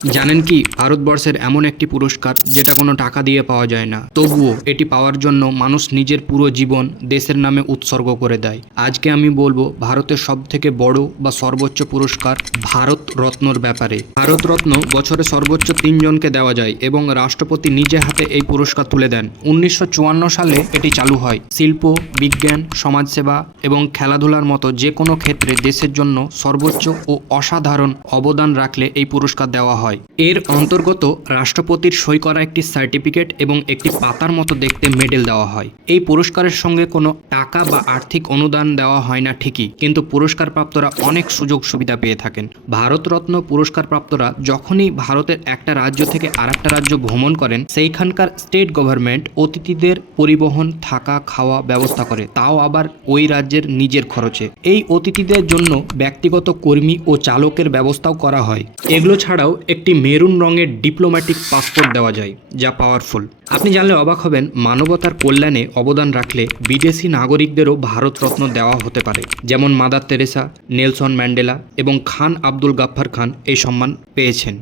জানেন কি ভারতবর্ষের এমন একটি পুরস্কার যেটা কোনো টাকা দিয়ে পাওয়া যায় না, তবুও এটি পাওয়ার জন্য মানুষ নিজের পুরো জীবন দেশের নামে উৎসর্গ করে দেয়। আজকে আমি বলবো ভারতের সবথেকে বড় বা সর্বোচ্চ পুরস্কার ভারত রত্নর ব্যাপারে। ভারত রত্ন বছরে সর্বোচ্চ 3 জনকে দেওয়া যায় এবং রাষ্ট্রপতি নিজে হাতে এই পুরস্কার তুলে দেন। 1954 সালে এটি চালু হয়। শিল্প, বিজ্ঞান, সমাজসেবা এবং খেলাধুলার মতো যে কোনো ক্ষেত্রে দেশের জন্য সর্বোচ্চ ও অসাধারণ অবদান রাখলে এই পুরস্কার দেওয়া হয়। এর অন্তর্গত রাষ্ট্রপতির সই করা একটি সার্টিফিকেট এবং একটি পাতার মতো দেখতে মেডেল দেওয়া হয়। এই পুরস্কারের সঙ্গে কোনো টাকা বা আর্থিক অনুদান দেওয়া হয় না ঠিকই, কিন্তু পুরস্কার প্রাপ্তরা অনেক সুযোগ সুবিধা পেয়ে থাকেন। ভারতরত্ন পুরস্কার প্রাপ্তরা যখনই ভারতের একটা রাজ্য থেকে আরেকটা রাজ্য ভ্রমণ করেন, সেইখানকার স্টেট গভর্নমেন্ট অতিথিদের পরিবহন, থাকা, খাওয়া ব্যবস্থা করে, তাও আবার ওই রাজ্যের নিজের খরচে। এই অতিথিদের জন্য ব্যক্তিগত কর্মী ও চালকের ব্যবস্থাও করা হয়। এগুলো ছাড়াও একটি মেরুন রঙের ডিপ্লোম্যাটিক পাসপোর্ট দেওয়া যায়, যা পাওয়ারফুল। আপনি জানলে অবাক হবেন, মানবতার কল্যাণে অবদান রাখলে বিদেশি নাগরিকদেরও ভারতরত্ন দেওয়া হতে পারে। যেমন মাদার তেরেসা, নেলসন ম্যান্ডেলা এবং খান আব্দুল গাফফার খান এই সম্মান পেয়েছেন।